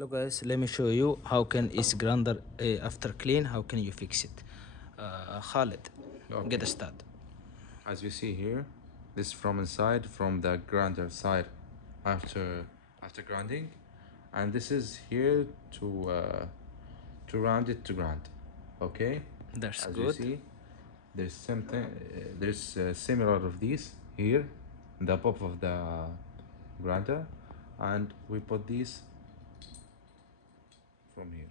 Hello guys, let me show you how can is grinder after clean, how can you fix it. Khalid, get Okay. a start. As you see here, this is from inside, from the grinder side after grinding, and this is here to round it to grind. Okay. That's As you good. see, there's something there's similar of these here in the top of the grinder, and we put these from here.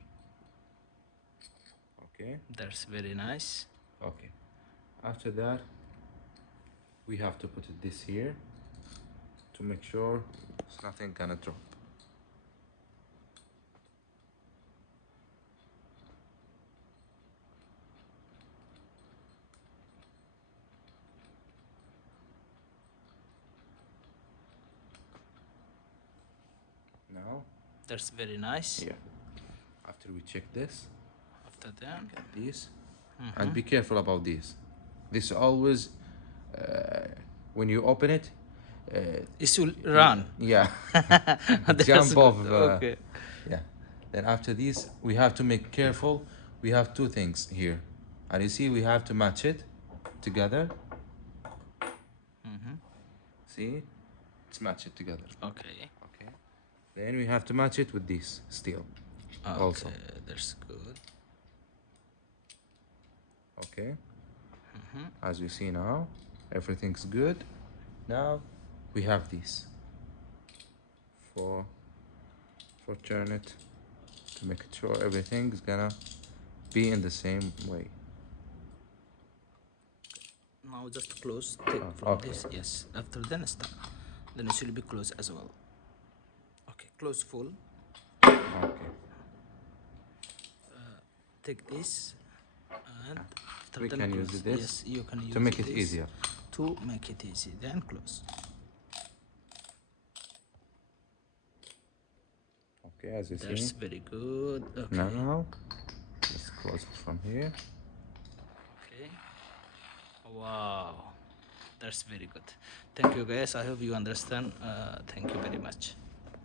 Okay. That's very nice. Okay. After that, we have to put this here to make sure it's nothing gonna drop. Now, That's very nice. yeah. After we check this, After that, get these, and be careful about these. This always, when you open it, it will run. yeah, That's jump good. off. Okay. Yeah. Then after these, we have to make careful. We have two things here, and you see we have to match it together. See, let's match it together. Okay. Okay. Then we have to match it with this steel. Okay, Also. that's good. Okay. As you see now, everything's good. Now we have this for turn it to make sure everything's gonna be in the same way. Now just close, take from Okay. this, yes. After then start. Then it should be close as well. Okay, close full. Okay. Take this and after We then can close. use this Yes, you can use to make it this easier. to make it easy. Then close. Okay, as you That's see. very good. Okay. Now let's close it from here. Okay. Wow. That's very good. Thank you guys. I hope you understand. Thank you very much.